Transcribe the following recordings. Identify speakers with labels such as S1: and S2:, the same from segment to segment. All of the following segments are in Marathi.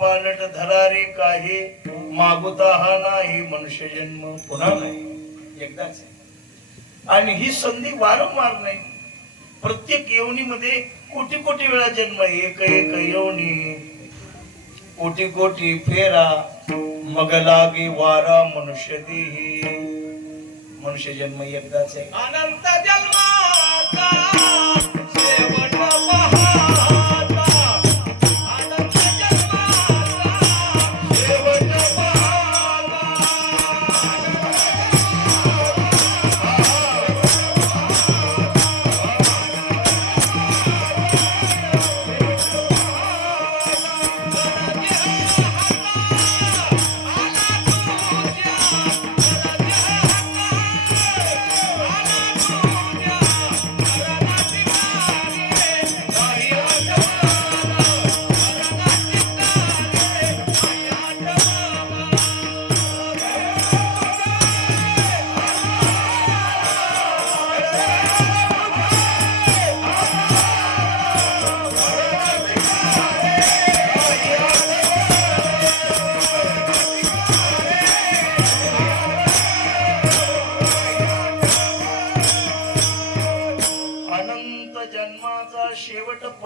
S1: पालट धरारे काही मागुता हा नाही मनुष्य जन्म पुन्हा नाही. एकदाच आणि ही संधी वारंवार नाही. प्रत्येक येवणीमध्ये कोटी कोटी वेळा जन्म एक एक येवणी कोटी कोटी फेरा. मग लागे वारा मनुष्य देही. मनुष्य जन्म एकदाच आहे.
S2: अनंत जन्म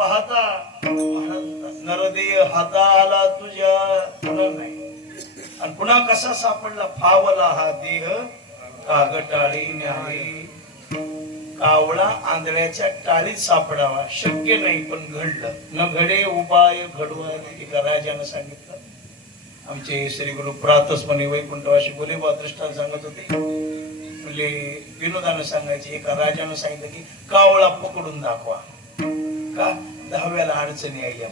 S2: पाहता अनंत
S1: हाता आला तुझ्या पुन्हा नाही. आणि पुन्हा कसा सापडला? फावला हा देह कागटाळी न्याळी कावळा आंधळ्याच्या टाळीत सापडावा. शक्य नाही पण घडलं. न घडे उपाय घडवा एका राजानं सांगितलं. आमचे श्री गुरु प्रातस्मनी वैकुंठवाशी बोले बा दृष्टांत सांगत होते. म्हणजे विनोदानं सांगायचे एका राजानं सांगितलं की कावळा पकडून दाखवा. का? दहाव्याला अडचणी आहे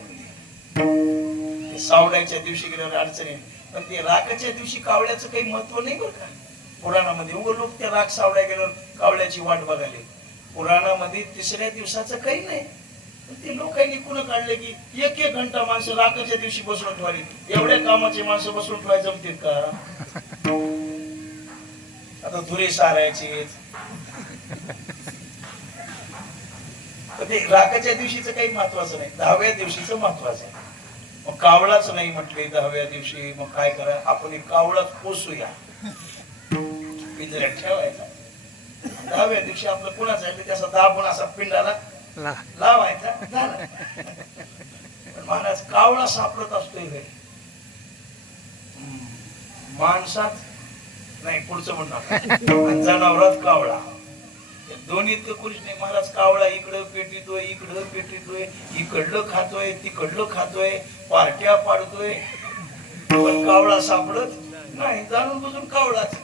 S1: म्हणजे सावड्याच्या दिवशी गेल्यावर अडचणी पण ते राखाच्या दिवशी कावळ्याचं काही महत्त्व नाही बरं का. पुराणामध्ये उग लोक त्या राख सावड्या गेल्यावर कावळ्याची वाट बघाले पुराणामध्ये तिसऱ्या दिवसाचं काही नाही. पण ते लोकांनी कुणा काढले की एक एक घंटा माणसं राखाच्या दिवशी बसून ठेवाली एवढ्या कामाचे माणसं बसून ठेवायला जमतील का? आता धुरे सारायचे ते राखाच्या दिवशीचं काही महत्वाचं नाही दहाव्या दिवशीचं महत्वाचं आहे. मग कावळाच नाही म्हटले दहाव्या दिवशी मग काय करा आपण एक कावळाच पोसूया. पिंजऱ्यात ठेवायचा. दहाव्या दिवशी आपलं कुणाचं आहे त्याचा दाबून असा पिंडाला लावायचा झाला. पण महाराज कावळा सापडत असतोय. माणसात नाही पुढचं म्हणणार जनावरात कावळा. दोन्ही दोन्हीत तर नाही. महाराज कावळा इकडं पेटीतोय इकडं पेटीतोय इकडलं खातोय तिकडलं खातोय पार्ट्या पाडतोय. पण कावळा सापडत नाही. जाणून बुजून कावळाच.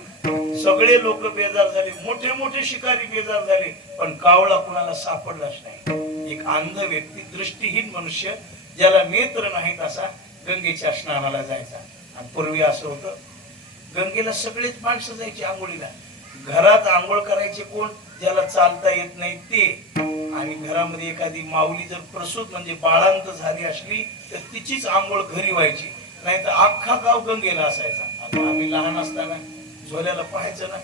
S1: सगळे लोक बेजार झाले. मोठे मोठे शिकारी बेजार झाले. पण कावळा कुणाला सापडलाच नाही. एक अंध व्यक्ती दृष्टीहीन मनुष्य ज्याला नेत्र नाहीत असा गंगेच्या स्नानाला जायचा. आणि पूर्वी असं होतं. गंगेला सगळेच माणसं जायची आंघोळीला. घरात आंघोळ करायचे कोण? ज्याला चालता येत नाही ते. आणि घरामध्ये एखादी माऊली जर प्रसूत म्हणजे बाळांत झाली असली तर तिचीच आंघोळ घरी व्हायची. नाही तर अख्खा गाव गंगेला असायचा. आता आम्ही लहान असताना झोल्याला पाहायचं ना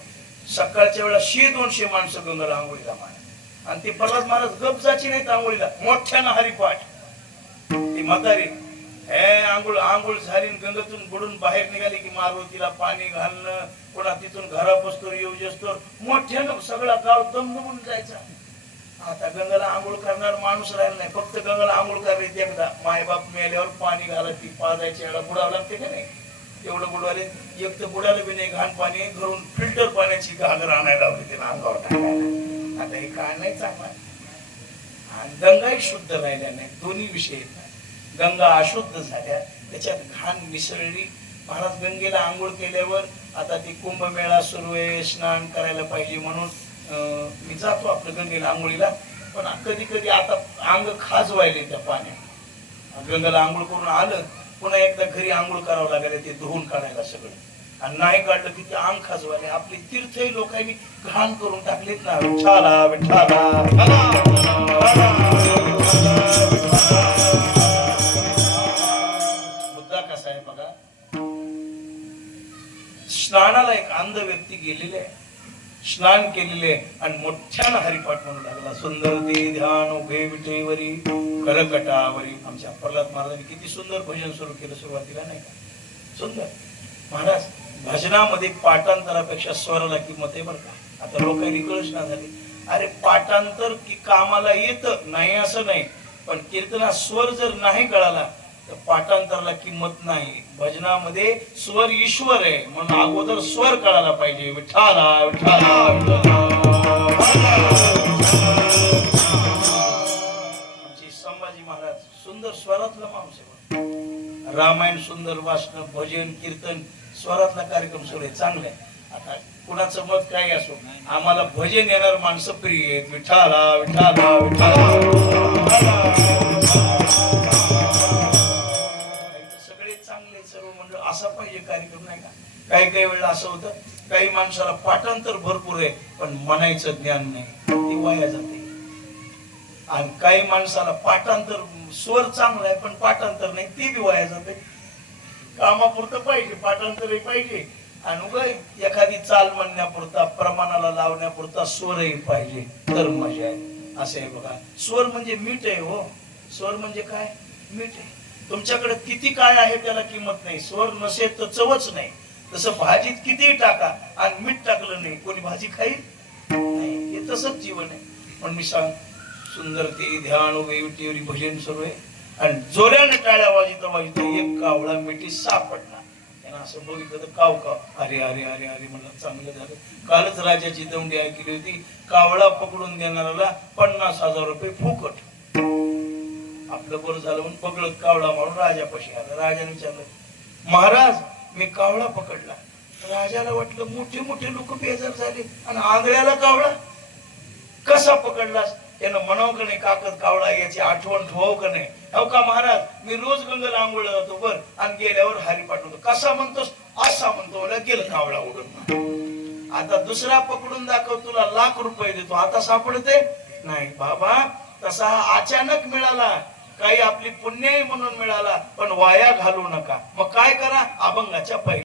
S1: सकाळच्या वेळा शे दोनशे माणसं गंगाला आंघोळीला मारा. आणि ते प्रल्हाद महाराज गप जायचे नाहीत आंघोळीला. मोठ्यानं हरिपाठ. ते म्हातारी. हे आंघोळ आंघोळ झाली गंगातून गंगेतून बुडून बाहेर निघाली की मारुतीला पाणी घालणं पुन्हा तिथून घरापासून येऊ जसतो मोठ्यानं सगळा गाव दमदमून जायचा. आता गंगाला आंघोळ करणार माणूस राहिला नाही फक्त गंगाला आंघोळ करायची एकदा. मायबाप मेल्यावर पाणी घालत ती पाजायची याला बुडावं लागते का नाही? एवढं बुडवाले एक तर बुडालं बी नाही घाण पाणी घरून फिल्टर पाण्याची घागर आणायला लावली तिला अंगावर टाकायला. आता हे काय नाही चांगला आणि गंगाही शुद्ध राहिल्या नाही दोन्ही विषय आहेत. गंगा अशुद्ध झाल्या. त्याच्यात घाण मिसळली. भारत गंगेला आंघोळ केल्यावर आता ती कुंभमेळा सुरू आहे स्नान करायला पाहिजे म्हणून मी जातो आपलं गंगेला आंघोळीला. पण कधी कधी आता अंग खाज व्हायले त्या पाण्यात. गंगाला आंघोळ करून आलं पुन्हा एकदा घरी आंघोळ करावं लागेल ते धुवून काढायला सगळं. आणि नाही काढलं की ते अंग खाजवाले आपले तीर्थही लोकांनी घाण करून टाकलेत ना. विठाला विठाला स्नानाला एक अंध व्यक्ती गेलेले आहे. स्नान केलेले आणि मोठ्यानं हरिपाठ म्हणू लागला. सुंदर दे ध्यान उभे विटेवरी कलकटावरी. आमच्या प्रल्हाद महाराजांनी किती सुंदर भजन सुरू केलं सुरुवातीला नाही का? सुंदर. महाराज भजनामध्ये पाठांतरापेक्षा स्वराला किंमत आहे बरं का? आता लोक रिकळच झाली. अरे पाठांतर की कामाला येतं? नाही असं नाही. पण कीर्तना स्वर जर नाही कळाला तर पाठांतराला किंमत नाही. भजनामध्ये स्वर ईश्वर आहे. म्हणून अगोदर स्वर कळायला पाहिजे. विठाला विठाला आमचे संभाजी महाराज सुंदर स्वरातला माणूस रामायण सुंदर वाचन भजन कीर्तन स्वरातला कार्यक्रम सुरू आहे. चांगले आता कुणाचं मत काय असो आम्हाला भजन येणार माणसं प्रिय आहेत. विठाला विठाला विठाला आहे पण म्हणायचं ज्ञान नाही. ती वाया जाते. आणि काही माणसाला पाठांतर स्वर चांगला आहे पण पाठांतर नाही ते बी वाया जाते. कामापुरतं पाहिजे पाठांतरही पाहिजे. आणि उगा एखादी चाल म्हणण्यापुरता प्रमाणाला लावण्यापुरता स्वरही पाहिजे. तर मजा आहे. असं आहे बघा. स्वर म्हणजे मीठ आहे हो. स्वर म्हणजे काय? मीठ आहे. तुमच्याकडे किती काय आहे त्याला किंमत नाही. स्वर नसेल तर चवच नाही. तसं भाजीत कितीही टाका आणि मीठ टाकलं नाही कोणी भाजी खाईल? नाही हे तसंच जीवन आहे. पण मी सांग सुंदर ते ध्यान वेवटीवरी भजन सुरू आहे. आणि जोऱ्याने टाळ्या वाजिता वाजिता एक कावळा मिठी सापडला असं बघितलं तर काव काव अरे अरे अरे अरे मला चांगलं झालं. कालच राजाची दौंडी ऐकली होती. कावळा पकडून देणाऱ्याला पन्नास हजार रुपये फुकट. आपलं बरं झालं म्हणून पकडत कावळा मारून राजापाशी आला. राजाने विचारलं महाराज मी कावळा पकडला. राजाला वाटलं मोठे मोठे लोक बेजार झाले. आणि आंधळ्याला कावळा? कसा पकडलास? त्यानं म्हणाव का नाही काकद कावळा याची आठवण ठेवावं का नाही? हो का महाराज मी रोज गंगेला आंघोळ जातो बर. आणि गेल्यावर हारी पाठवतो. कसा म्हणतोस? असा म्हणतो. गेलं कावळा उडून आता दुसरा पकडून दाखव तुला लाख रुपये देतो. आता सापडते नाही बाबा तसा हा अचानक मिळाला. काही आपली पुण्यही म्हणून मिळाला पण वाया घालू नका. मग काय करा? अभंगाच्या पहिल्या